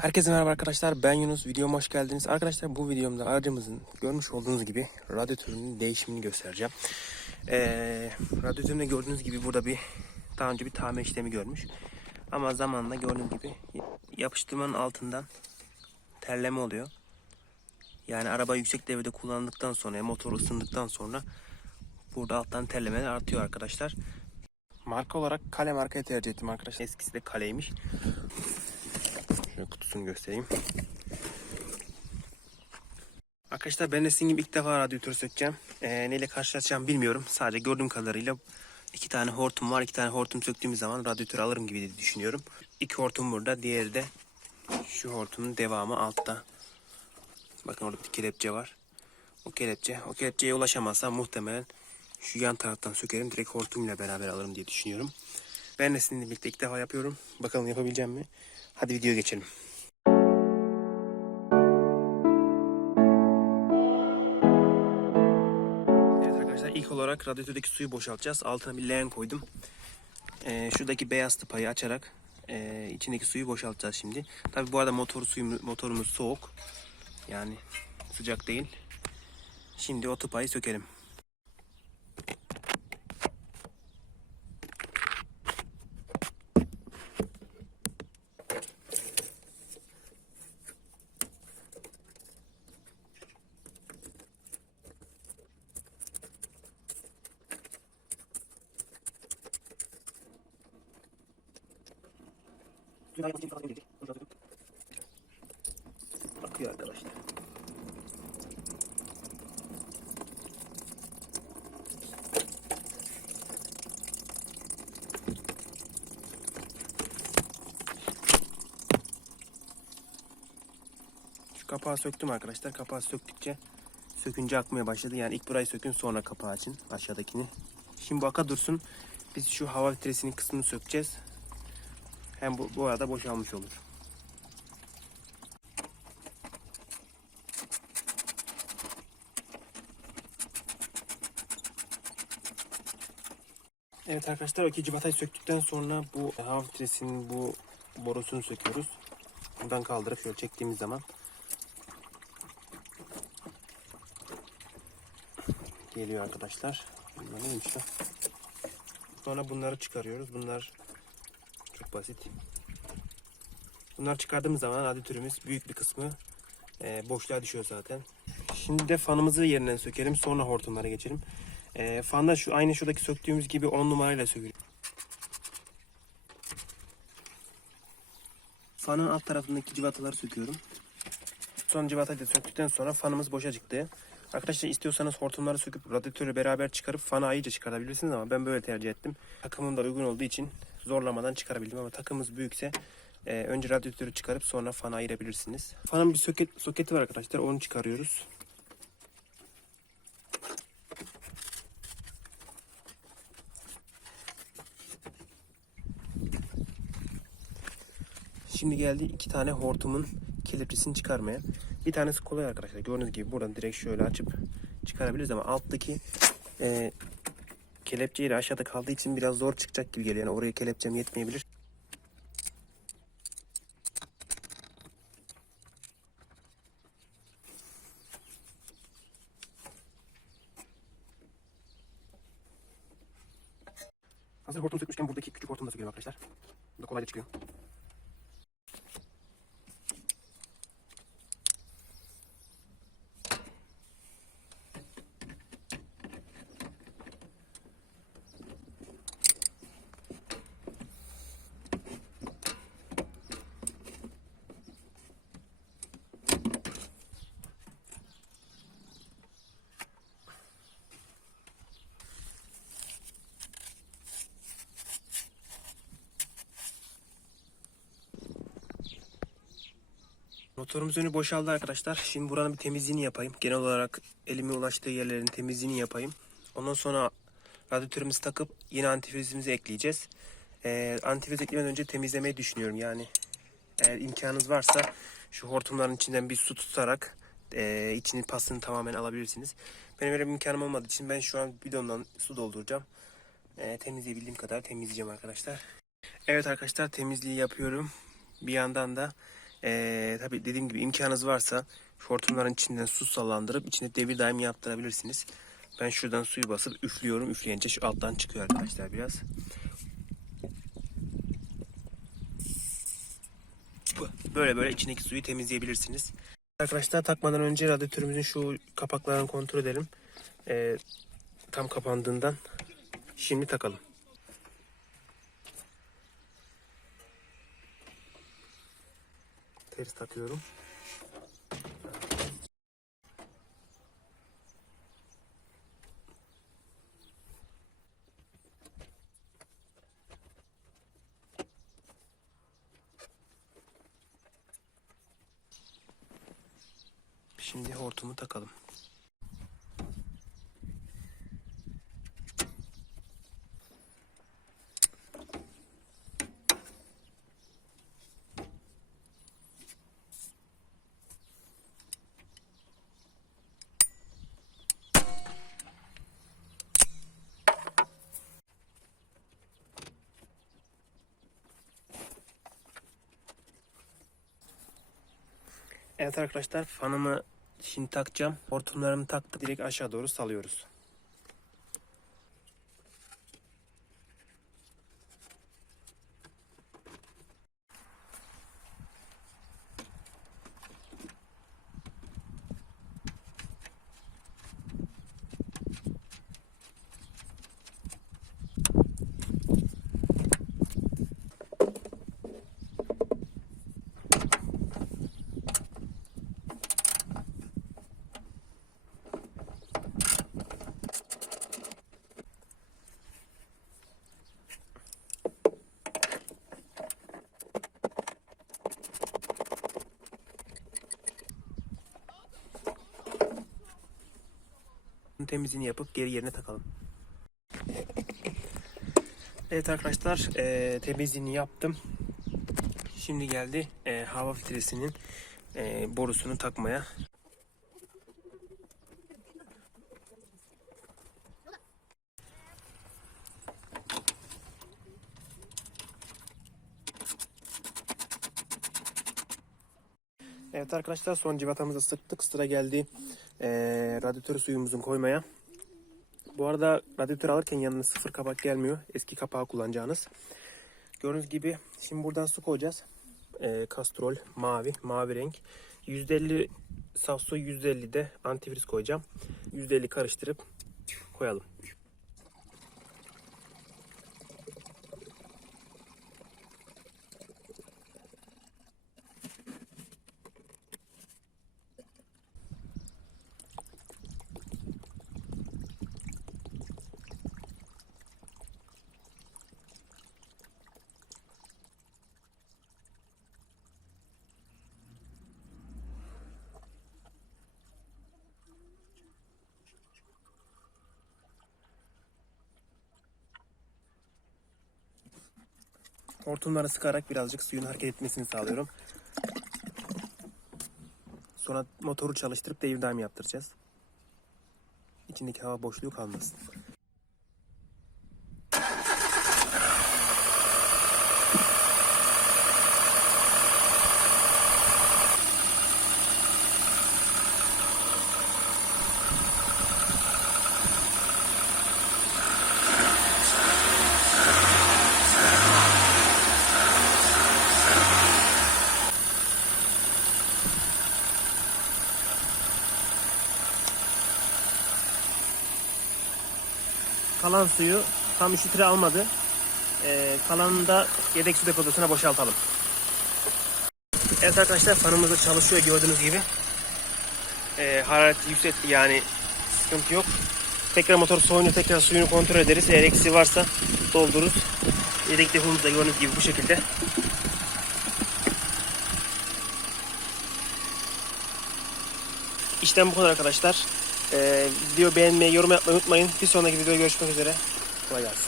Herkese merhaba arkadaşlar ben Yunus videoma hoş geldiniz. Arkadaşlar bu videomda aracımızın görmüş olduğunuz gibi radyatörünün değişimini göstereceğim. Ee, radyatöründe gördüğünüz gibi burada bir daha önce bir tamir işlemi görmüş. Ama zamanla gördüğünüz gibi yapıştırmanın altından terleme oluyor. Yani araba yüksek devirde kullandıktan sonra motor ısındıktan sonra burada alttan terlemeler artıyor arkadaşlar. Marka olarak Kale markayı tercih ettim arkadaşlar. Eskisi de Kale'ymiş. Şöyle kutusunu göstereyim. Arkadaşlar ben de sizin gibi ilk defa radyatör sökeceğim. Ee, neyle karşılaşacağım bilmiyorum. Sadece gördüğüm kadarıyla iki tane hortum var. İki tane hortum söktüğümüz zaman radyatör alırım gibi düşünüyorum. İki hortum burada. Diğeri de şu hortumun devamı altta. Bakın orada bir kelepçe var. O kelepçe. O kelepçeye ulaşamazsam muhtemelen şu yan taraftan sökerim. Direkt hortumla beraber alırım diye düşünüyorum. Ben de sizinle birlikte ilk defa yapıyorum. Bakalım yapabileceğim mi? Hadi videoya geçelim. Evet arkadaşlar ilk olarak radyatördeki suyu boşaltacağız. Altına bir leğen koydum. Ee, şuradaki beyaz tıpayı açarak e, içindeki suyu boşaltacağız şimdi. Tabi bu arada motor suyu, motorumuz soğuk. Yani sıcak değil. Şimdi o tıpayı sökelim. Bakıyor arkadaşlar. Şu kapağı söktüm arkadaşlar. Kapağı söktükçe sökünce akmaya başladı. Yani ilk burayı sökün sonra kapağı açın aşağıdakini. Şimdi bu aka dursun. Biz şu hava filtresinin kısmını sökeceğiz. Hem bu, bu arada boşalmış olur. Evet arkadaşlar o iki civatayı söktükten sonra bu hava filtresinin bu borusunu söküyoruz. Buradan kaldırıp şöyle çektiğimiz zaman geliyor arkadaşlar. Bunlar neymiş lan? Sonra bunları çıkarıyoruz. Bunlar çok basit. Bunlar çıkardığımız zaman radyatörümüz büyük bir kısmı e, boşluğa düşüyor zaten. Şimdi de fanımızı yerinden sökelim. Sonra hortumlara geçelim. E, fanda şu aynı şuradaki söktüğümüz gibi 10 numarayla sökülüyor. Fanın alt tarafındaki civataları söküyorum. Son civatayı da söktükten sonra fanımız boşa çıktı. Arkadaşlar istiyorsanız hortumları söküp radyatörü beraber çıkarıp fanı ayrıca çıkarabilirsiniz ama ben böyle tercih ettim. Takımım da uygun olduğu için zorlamadan çıkarabildim ama takımımız büyükse e, önce radyatörü çıkarıp sonra fanı ayırabilirsiniz. Fanın bir soket, soketi var arkadaşlar onu çıkarıyoruz. Şimdi geldi iki tane hortumun kelepçesini çıkarmaya. Bir tanesi kolay arkadaşlar. Gördüğünüz gibi buradan direkt şöyle açıp çıkarabiliriz ama alttaki e, kelepçe yeri aşağıda kaldığı için biraz zor çıkacak gibi geliyor. Yani oraya kelepçem yetmeyebilir. Hazır hortum sökmüşken buradaki küçük hortumu da söküyorum arkadaşlar. Bu da kolayca çıkıyor. Motorumuz önü boşaldı arkadaşlar. Şimdi buranın bir temizliğini yapayım. Genel olarak elime ulaştığı yerlerin temizliğini yapayım. Ondan sonra radyatörümüzü takıp yine antifrizimizi ekleyeceğiz. Ee, antifriz eklemeden önce temizlemeyi düşünüyorum. Yani eğer imkanınız varsa şu hortumların içinden bir su tutarak e, içinin pasını tamamen alabilirsiniz. Benim öyle bir imkanım olmadığı için ben şu an bidondan su dolduracağım. E, temizleyebildiğim kadar temizleyeceğim arkadaşlar. Evet arkadaşlar temizliği yapıyorum. Bir yandan da Ee, tabii dediğim gibi imkanınız varsa hortumların içinden su sallandırıp içine devir daim yaptırabilirsiniz. Ben şuradan suyu basıp üflüyorum. Üfleyince şu alttan çıkıyor arkadaşlar biraz. Böyle böyle içindeki suyu temizleyebilirsiniz. Arkadaşlar takmadan önce radyatörümüzün şu kapaklarını kontrol edelim. Ee, tam kapandığından şimdi takalım. Ters takıyorum. Şimdi hortumu takalım. Evet arkadaşlar fanımı şimdi takacağım. Hortumlarımı taktım. Direkt aşağı doğru salıyoruz. Temizliğini yapıp geri yerine takalım. Evet arkadaşlar eee, temizliğini yaptım. Şimdi geldi eee, hava filtresinin eee, borusunu takmaya. Evet arkadaşlar son civatamızı sıktık. Sıra geldi eee radyatör suyumuzun koymaya. Bu arada radyatör alırken yanına sıfır kapak gelmiyor. Eski kapağı kullanacağınız. Gördüğünüz gibi şimdi buradan su koyacağız. Eee kastrol mavi, mavi renk. %50 saf su, %50 de antivirüs koyacağım. %50 karıştırıp koyalım. Hortumları sıkarak birazcık suyun hareket etmesini sağlıyorum. Sonra motoru çalıştırıp devir daim yaptıracağız. İçindeki hava boşluğu kalmasın. Kalan suyu tam 3 litre almadı. Ee, kalanını da yedek su depodosuna boşaltalım. Evet arkadaşlar fanımız da çalışıyor gördüğünüz gibi. Ee, harareti yükseltti yani sıkıntı yok. Tekrar motor soğuyunca tekrar suyunu kontrol ederiz. Eğer eksiği varsa doldururuz. Yedek depomuz da gördüğünüz gibi bu şekilde. İşlem bu kadar arkadaşlar. Ee, video beğenmeyi, yorum yapmayı unutmayın. Bir sonraki videoda görüşmek üzere. Kolay gelsin.